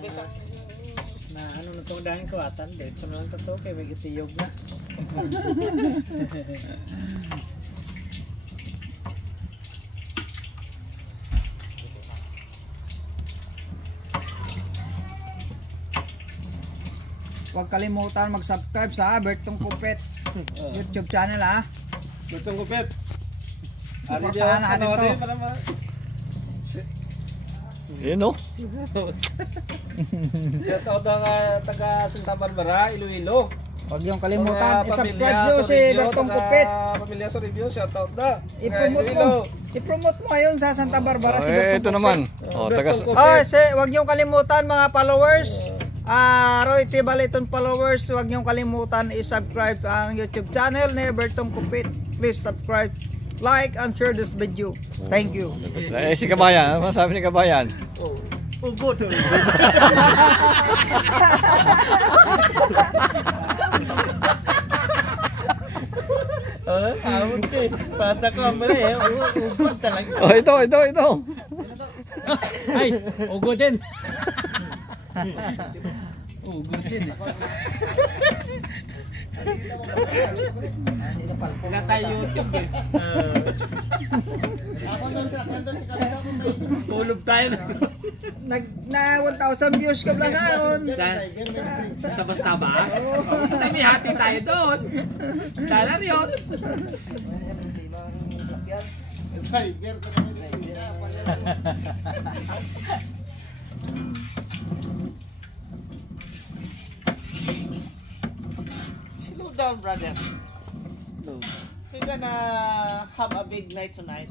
Na ano na itong dahil ko atan, dito na lang ito kay may gitiyog na. Huwag kalimutan mag-subscribe sa Bertong Kupit YouTube channel ha. Bertong Kupit. Ano dito? Yun o. Shout out ang taga Santa Barbara, Iloilo. Huwag yung kalimutan, i-subscribe nyo si Bertong Kupit. Pamilya sa review, shout out na. I-promote mo ngayon sa Santa Barbara si Bertong ito Kupit. naman. Huwag nyo kalimutan mga followers. Roy T. Baliton followers, huwag nyo kalimutan i-subscribe ang YouTube channel ni Bertong Kupit. Please subscribe, like, and share this video. Thank you. Si Kabayan, ano masabi ni Kabayan? Ugo to. Awit eh. Pasa ko ang mali eh. Ugo talaga. Oh, ito. Ay, ugo din. Ugo din. Wala tayo YouTube eh. Tulog tayo Na 1,000 views ka lang ngayon. sa tabas-tabas. May hati tayo doon. Dalar yun. Slow down, brother. We're gonna have a big night tonight.